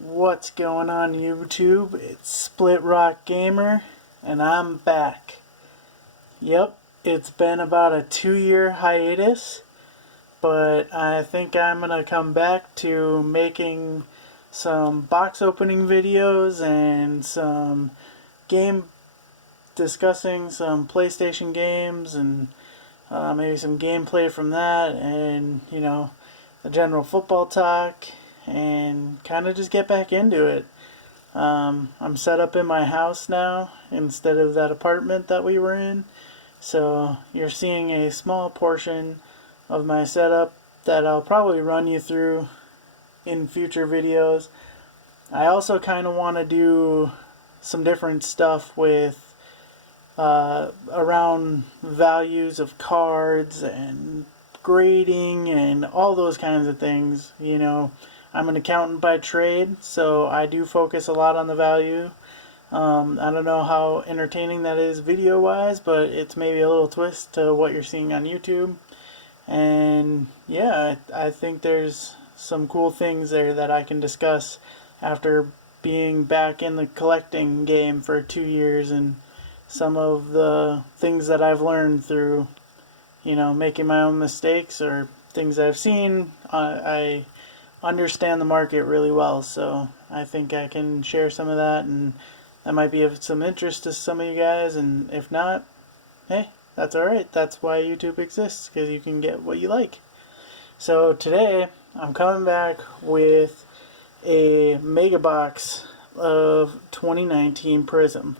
What's going on YouTube? It's Split Rock Gamer and I'm back. Yep, it's been about a 2-year hiatus, but I think I'm gonna come back to making some box opening videos and some game discussing some PlayStation games and maybe some gameplay from that, and the general football talk, and kind of just get back into it. I'm set up in my house now instead of that apartment that we were in, so you're seeing a small portion of my setup that I'll probably run you through in future videos. I also kind of want to do some different stuff with around values of cards and grading and all those kinds of things. I'm an accountant by trade, so I do focus a lot on the value. I don't know how entertaining that is video wise, but it's maybe a little twist to what you're seeing on YouTube. And yeah, I think there's some cool things there that I can discuss after being back in the collecting game for 2 years, and some of the things that I've learned through, making my own mistakes or things I've seen. I understand the market really well, so I think I can share some of that, and that might be of some interest to some of you guys. And if not, hey, that's alright. That's why YouTube exists, because you can get what you like. So today, I'm coming back with a mega box of 2019 Prizm.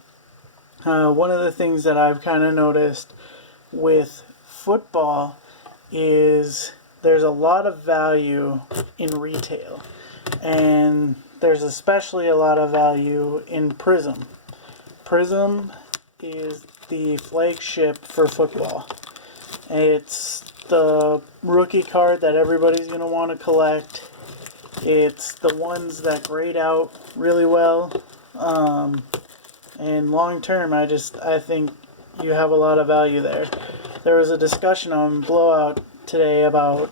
One of the things that I've kind of noticed with football is there's a lot of value in retail, and there's especially a lot of value in Prizm. Prizm is the flagship for football. It's the rookie card that everybody's going to want to collect. It's the ones that grade out really well. And long term, I think you have a lot of value there. There was a discussion on Blowout today about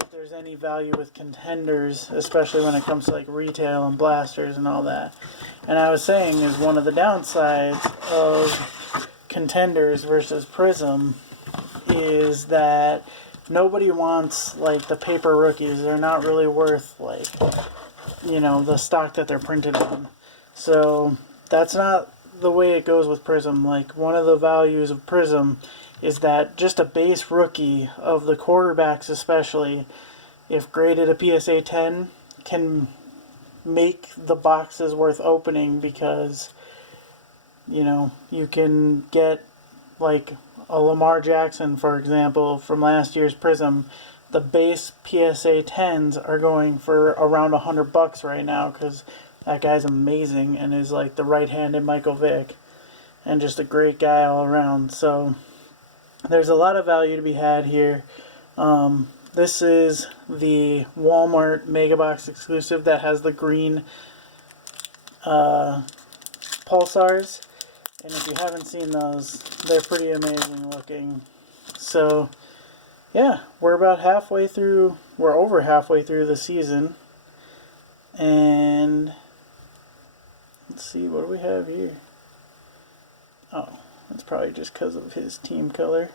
if there's any value with contenders, especially when it comes to like retail and blasters and all that. And I was saying is one of the downsides of contenders versus Prizm is that nobody wants like the paper rookies. They're not really worth like the stock that they're printed on. So that's not the way it goes with Prizm. Like, one of the values of Prizm is that just a base rookie of the quarterbacks, especially if graded a PSA 10, can make the boxes worth opening, because you can get like a Lamar Jackson, for example, from last year's Prizm. The base PSA 10s are going for around $100 right now, because that guy's amazing and is like the right-handed Michael Vick and just a great guy all around. So there's a lot of value to be had here. This is the Walmart Mega Box exclusive that has the green pulsars. And if you haven't seen those, they're pretty amazing looking. So yeah, we're over halfway through the season. And let's see, what do we have here? Oh, that's probably just because of his team color.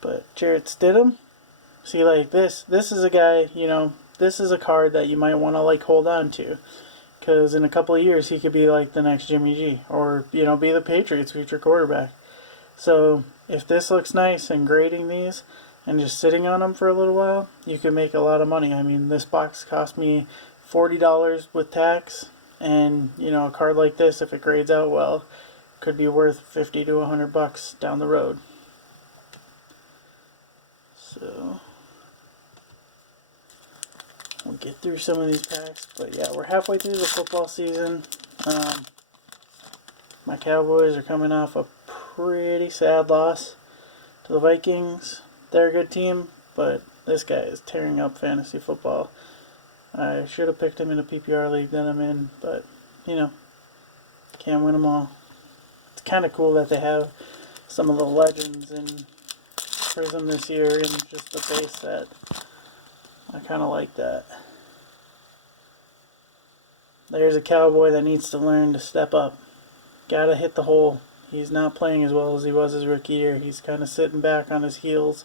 But Jarrett Stidham, see, like this is a guy, this is a card that you might want to like hold on to, because in a couple of years he could be like the next Jimmy G, or be the Patriots' future quarterback. So if this looks nice and grading these and just sitting on them for a little while, you can make a lot of money. I mean, this box cost me $40 with tax, and a card like this, if it grades out well, could be worth $50 to $100 down the road. So we'll get through some of these packs, but yeah, we're halfway through the football season. My Cowboys are coming off a pretty sad loss to the Vikings. They're a good team, but this guy is tearing up fantasy football. I should have picked him in a PPR league that I'm in, but can't win them all. It's kind of cool that they have some of the legends in Prizm this year in just the base set. I kind of like that. there's a Cowboy that needs to learn to step up. Gotta hit the hole. He's not playing as well as he was his rookie year. He's kind of sitting back on his heels,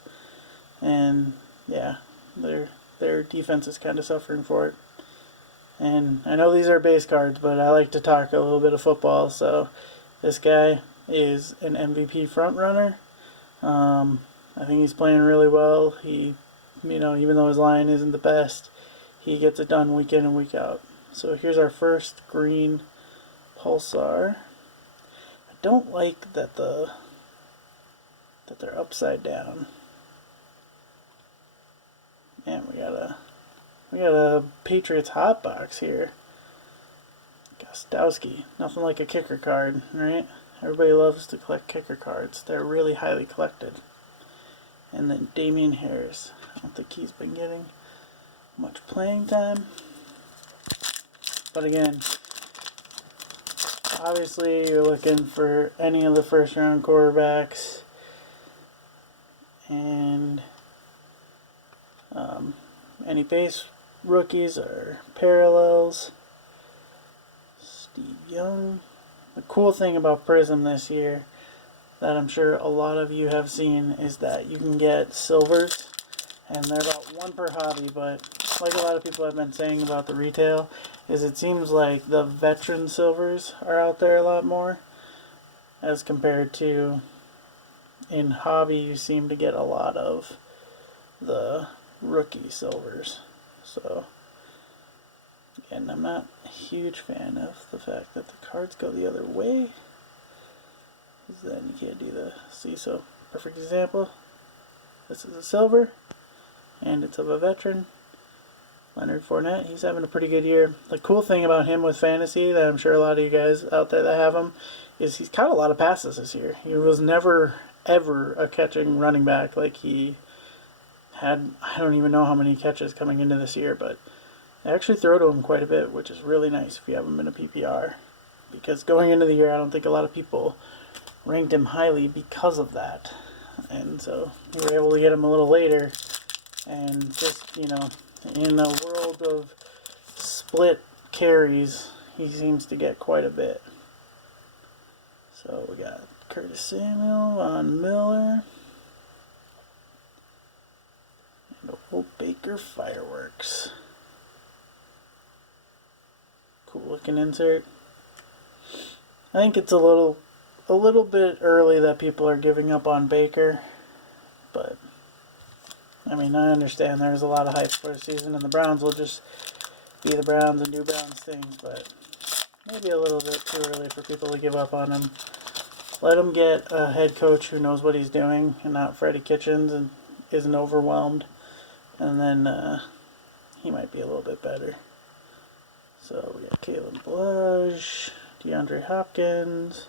and yeah, their defense is kind of suffering for it. And I know these are base cards, but I like to talk a little bit of football. So this guy is an MVP front runner. I think he's playing really well. He, even though his line isn't the best, he gets it done week in and week out. So here's our first green Pulsar. I don't like that they're upside down. Man, we got a Patriots hot box here. Gostowski. Nothing like a kicker card, right? Everybody loves to collect kicker cards. They're really highly collected. And then Damian Harris. I don't think he's been getting much playing time. But again, obviously you're looking for any of the first round quarterbacks. And any base rookies or parallels. Steve Young. The cool thing about Prizm this year that I'm sure a lot of you have seen is that you can get silvers, and they're about one per hobby, but like a lot of people have been saying about the retail, is it seems like the veteran silvers are out there a lot more as compared to in hobby you seem to get a lot of the rookie silvers. So again, I'm not a huge fan of the fact that the cards go the other way, because then you can't do the so perfect example. This is a silver, and it's of a veteran. Leonard Fournette, he's having a pretty good year. The cool thing about him with fantasy that I'm sure a lot of you guys out there that have him is he's caught a lot of passes this year. He was never ever a catching running back. Like he had, I don't even know how many catches coming into this year, but they actually throw to him quite a bit, which is really nice if you have him in a PPR. Because going into the year, I don't think a lot of people ranked him highly because of that. And so we were able to get him a little later. And just, in a world of split carries, he seems to get quite a bit. So we got Curtis Samuel, Von Miller, and old Baker Fireworks. Cool looking insert. I think it's a little bit early that people are giving up on Baker, but I mean, I understand there's a lot of hype for the season, and the Browns will just be the Browns and do Browns things, but maybe a little bit too early for people to give up on him. Let him get a head coach who knows what he's doing, and not Freddie Kitchens and isn't overwhelmed, and then he might be a little bit better. So we got Kalen Ballage, DeAndre Hopkins,